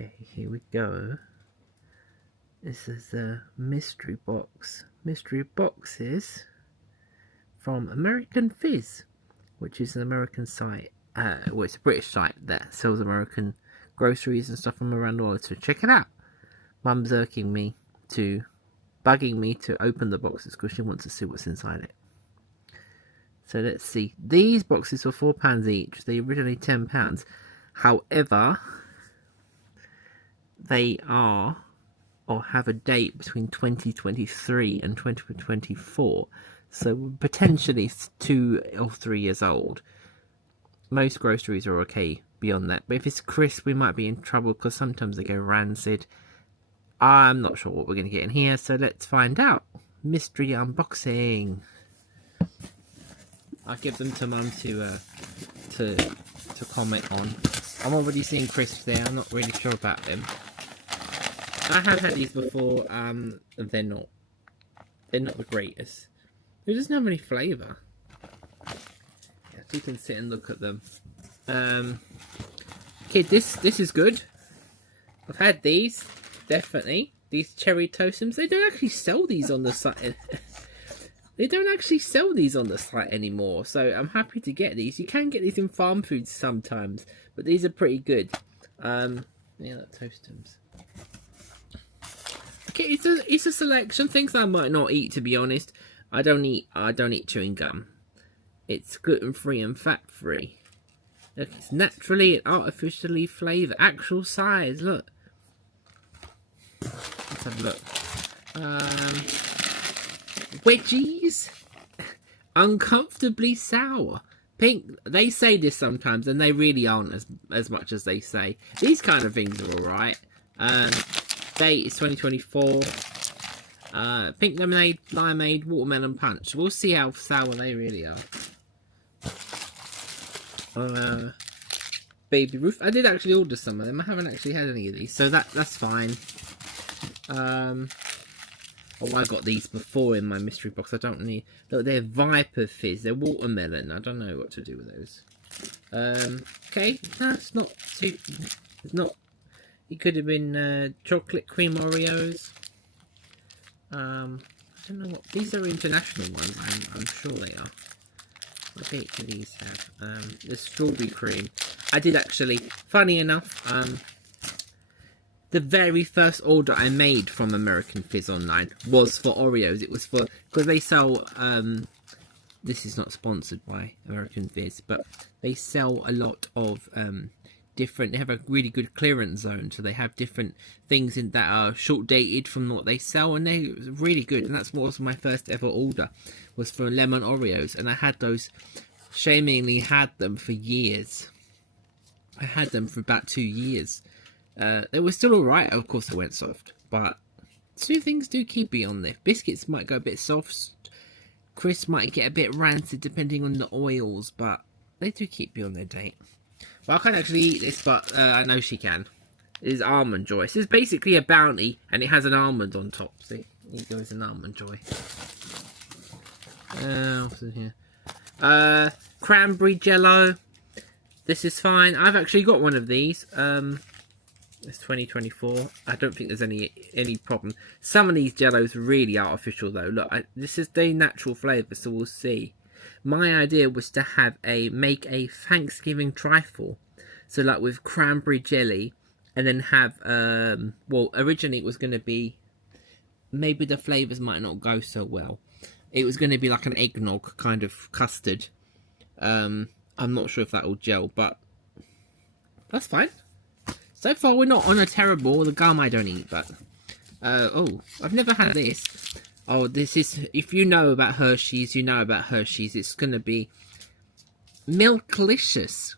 Okay, here we go. This is a mystery box. Mystery boxes from American Fizz, which is an American site. Well, it's a British site that sells American groceries and stuff from around the world. So check it out. Mum's bugging me to open the boxes because she wants to see what's inside it. So let's see. These boxes were £4 each. They were originally £10. However, they are or have a date between 2023 and 2024. So potentially 2 or 3 years old. Most groceries are okay beyond that. But if it's crisp, we might be in trouble because sometimes they go rancid. I'm not sure what we're going to get in here. So let's find out. Mystery unboxing. I'll give them to Mum to comment on. I'm already seeing crisps there. I'm not really sure about them. I have had these before. They're not the greatest. It doesn't have any flavour. Yeah, you can sit and look at them. Okay, this is good. I've had these, definitely. These cherry toastums. They don't actually sell these on the site. They don't actually sell these on the site anymore, so I'm happy to get these. You can get these in farm foods sometimes, but these are pretty good. Yeah, like toastums. Okay, it's a selection. Things I might not eat, to be honest. I don't eat chewing gum. It's gluten-free and fat-free. Look, it's naturally and artificially flavoured. Actual size, look. Let's have a look. Wedgies. Uncomfortably sour. Pink. They say this sometimes, and they really aren't as much as they say. These kind of things are alright. Date is 2024. Pink lemonade, limeade, watermelon punch. We'll see how sour they really are. Baby Ruth. I did actually order some of them. I haven't actually had any of these, so that's fine. Oh, I got these before in my mystery box. I don't need. Look, they're Viper Fizz. They're watermelon. I don't know what to do with those. Okay, that's not too. It's not. It could have been chocolate cream Oreos. I don't know what these are. International ones. I'm sure they are. What date do these have? The strawberry cream. I did actually. Funny enough, the very first order I made from American Fizz online was for Oreos. It was for because they sell. This is not sponsored by American Fizz, but they sell a lot of different. They have a really good clearance zone, so they have different things in that are short dated from what they sell, and they're really good. And that's what was my first ever order, was for lemon Oreos, and I had those. Shamingly had them for years. I had them for about 2 years. They were still alright. Of course, they went soft, but two things do keep me on there. Biscuits might go a bit soft. Crisps might get a bit rancid depending on the oils, but they do keep me on their date. Well, I can't actually eat this, but I know she can. It is Almond Joy. This is basically a bounty, and it has an almond on top. See, here goes an Almond Joy. What's in here? Cranberry Jello. This is fine. I've actually got one of these. It's 2024. I don't think there's any problem. Some of these Jellos are really artificial, though. Look, this is the natural flavour, so we'll see. My idea was to have make a Thanksgiving trifle, so like with cranberry jelly, and then have well, originally it was going to be, maybe the flavours might not go so well. It was going to be like an eggnog kind of custard. I'm not sure if that will gel, but that's fine. So far we're not on a terrible. The gum I don't eat, but oh, I've never had this. Oh, this is, if you know about Hershey's, you know about Hershey's. It's going to be Milklicious.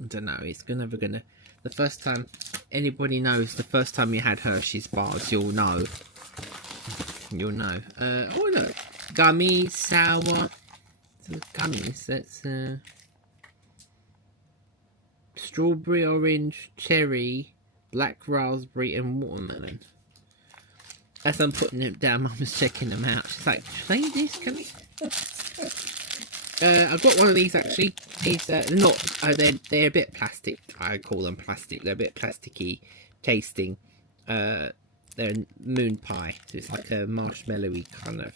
I don't know. It's never going to... The first time anybody knows, the first time you had Hershey's bars, you'll know. You'll know. Oh, no. Gummy, sour. So gummies. That's strawberry, orange, cherry, black raspberry, and watermelon. As I'm putting them down, Mum's checking them out. She's like, should I eat this? Can I? I've got one of these actually. These not they're a bit plastic. I call them plastic. They're a bit plasticky tasting. They're moon pie. So it's like a marshmallowy kind of.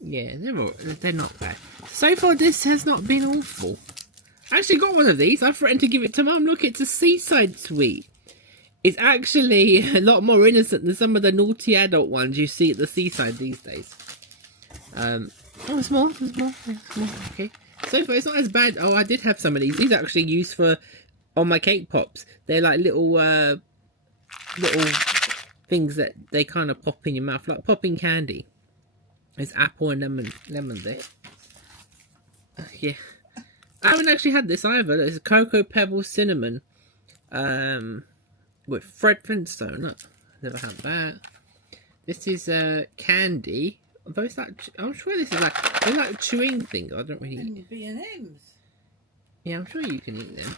Yeah, they're not bad. So far, this has not been awful. I actually got one of these. I threatened to give it to Mum. Look, it's a seaside sweet. It's actually a lot more innocent than some of the naughty adult ones you see at the seaside these days. Oh, it's more. Okay. So far, it's not as bad. Oh, I did have some of these. These are actually used for on my cake pops. They're like little things that they kind of pop in your mouth, like popping candy. There's apple and lemon there. Yeah. I haven't actually had this either. There's a Cocoa Pebble Cinnamon with Fred Flintstone. Look, never had that. This is candy. Although it's like, I'm sure this is like, they're like chewing things. I don't really eat. B&M's. Yeah, I'm sure you can eat them.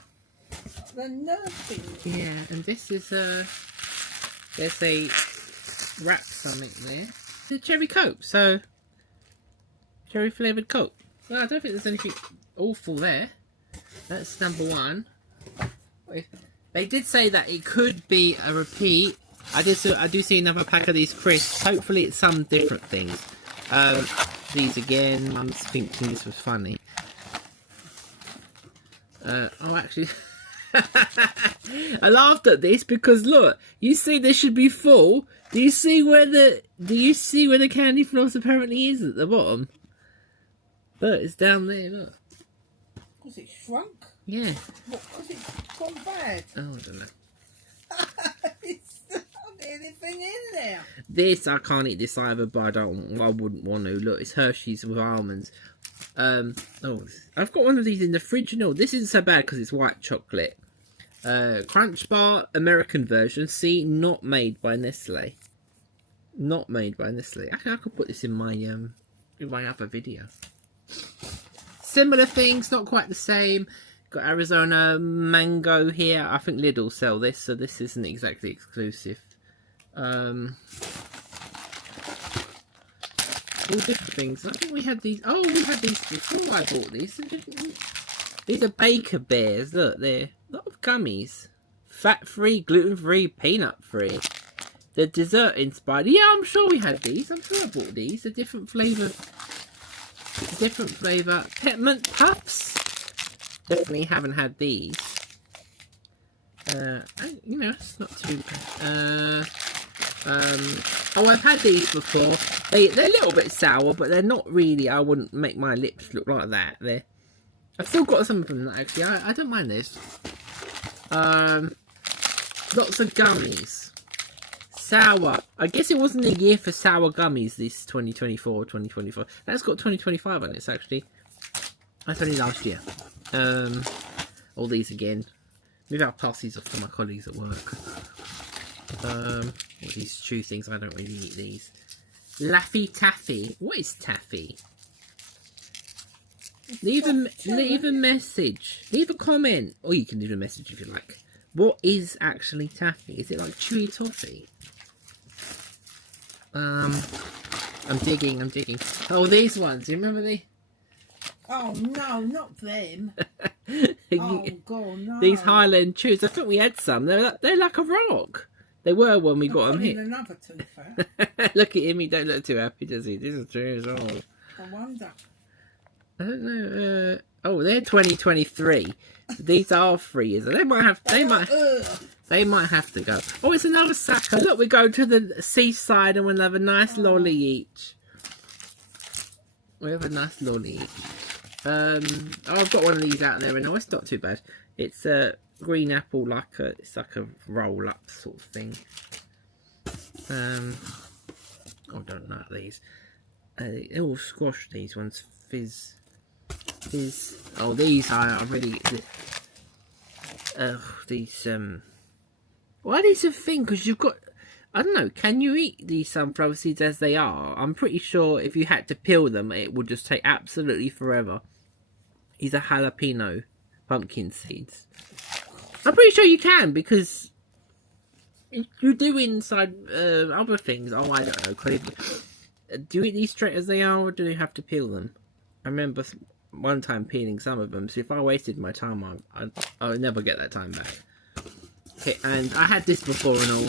They're nothing. Yeah, and this is there's a wrap something there. It's a cherry Coke, so cherry flavoured Coke. Well, I don't think there's anything awful there. That's number one. They did say that it could be a repeat. I do see another pack of these crisps. Hopefully it's some different things. These again. Mum's thinking this was funny. Oh, actually, I laughed at this because look, you see this should be full. Do you see where the candy floss apparently is at the bottom? But it's down there. Look. Because it shrunk. Yeah. What? Because it's gone bad. Oh, I don't know. It's not anything in there. This I can't eat this either, but I wouldn't want to. Look, it's Hershey's with almonds. Oh, I've got one of these in the fridge. No, this isn't so bad because it's white chocolate. Crunch Bar American version. See, not made by Nestle. Not made by Nestle. Actually, I could put this in my other video. Similar things, not quite the same. Got Arizona mango here. I think Lidl sell this, so this isn't exactly exclusive. All different things. I think we had these. Oh, we had these before I bought these. These are Baker Bears. Look, they're a lot of gummies. Fat-free, gluten-free, peanut-free. They're dessert-inspired. Yeah, I'm sure we had these. I'm sure I bought these. A different flavour. Different flavour. Peppermint Puffs. Definitely haven't had these. You know, it's not too bad. Oh, I've had these before. They're a little bit sour, but they're not really. I wouldn't make my lips look like that. I've still got some of them actually. I don't mind this. Lots of gummies. Sour. I guess it wasn't a year for sour gummies. This 2024, 2024. That's got 2025 on it actually. That's only last year. All these again. Maybe I'll pass these off to my colleagues at work. All these chew things, I don't really eat these. Laffy Taffy. What is Taffy? Leave a message. Leave a comment. Or you can leave a message if you like. What is actually Taffy? Is it like chewy toffee? I'm digging. Oh, these ones. You remember the... Oh, no, not them. Oh, God, no. These Highland chews. I think we had some. They're like a rock. They were when we got them here. Another tooth out. Look at him. He don't look too happy, does he? This is 2 years old. I wonder. I don't know. Oh, they're 2023. These are 3 years. They might have to go. Oh, it's another sucker. Look, we go to the seaside and we'll have a nice lolly each. We have a nice lolly each. Oh, I've got one of these out there, and no, it's not too bad. It's a green apple, it's like a roll up sort of thing. I don't know these. They all squash, these ones. Fizz. Oh, these are really. These why are these a thing? Because you've got. I don't know, can you eat these sunflower seeds as they are? I'm pretty sure if you had to peel them, it would just take absolutely forever. These are jalapeno pumpkin seeds. I'm pretty sure you can, because you do inside other things. Oh, I don't know. Do you eat these straight as they are, or do you have to peel them? I remember one time peeling some of them, so if I wasted my time, I would never get that time back. Okay, and I had this before and all.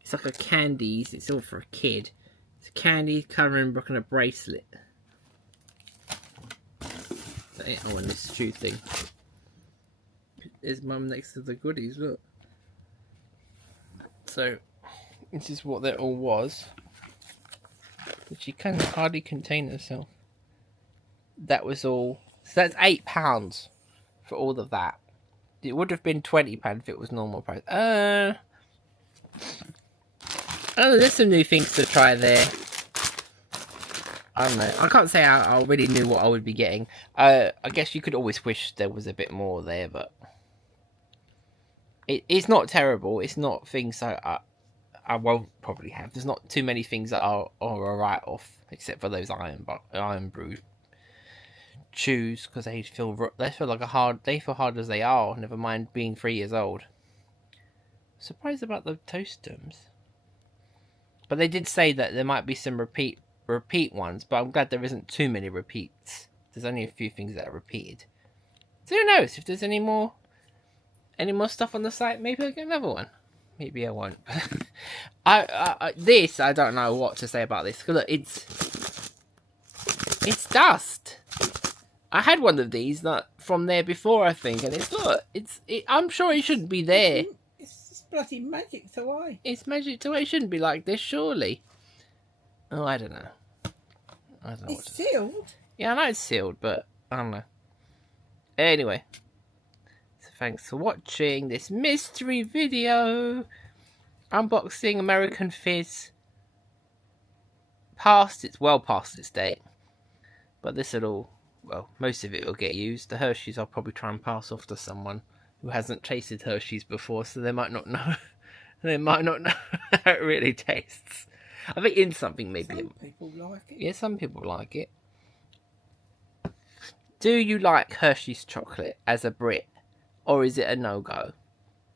It's like a candies, it's all for a kid. It's a candy colouring book and a bracelet. Oh, and this shoe thing. There's Mum next to the goodies, look. So, this is what that all was. But she can hardly contain herself. That was all. So that's £8 for all of that. It would have been £20 if it was normal price. Oh, there's some new things to try there. I don't know. I can't say I really knew what I would be getting. I guess you could always wish there was a bit more there, but it's not terrible. It's not things I won't probably have. There's not too many things that are a write-off, except for those Iron Brew chews, because they feel hard as they are. Never mind being 3 years old. Surprised about the Toastums, but they did say that there might be some repeat ones. But I'm glad there isn't too many repeats. There's only a few things that are repeated. So who knows if there's any more stuff on the site? Maybe I'll get another one. Maybe I won't. This I don't know what to say about this. Look, it's dust. I had one of these from there before, I think, and I'm sure it shouldn't be there. It's bloody magic to away. It's magic to away. It shouldn't be like this, surely. Oh, I don't know. It's sealed. Yeah, I know it's sealed, but I don't know. Anyway, so thanks for watching this mystery video. Unboxing American Fizz. Well past its date. But most of it will get used. The Hershey's I'll probably try and pass off to someone who hasn't tasted Hershey's before, so they might not know. They might not know how it really tastes. I think in something maybe. Some people like it. Yeah, some people like it. Do you like Hershey's chocolate as a Brit, or is it a no-go?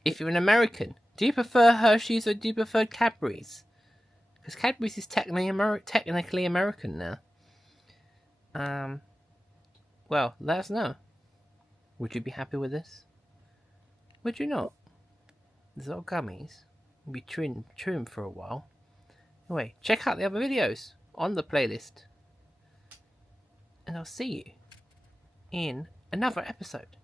If you're an American, do you prefer Hershey's or do you prefer Cadbury's? Because Cadbury's is technically American now. Well, let us know. Would you be happy with this? Would you not? These little gummies will be chewing for a while. Anyway, check out the other videos on the playlist. And I'll see you in another episode.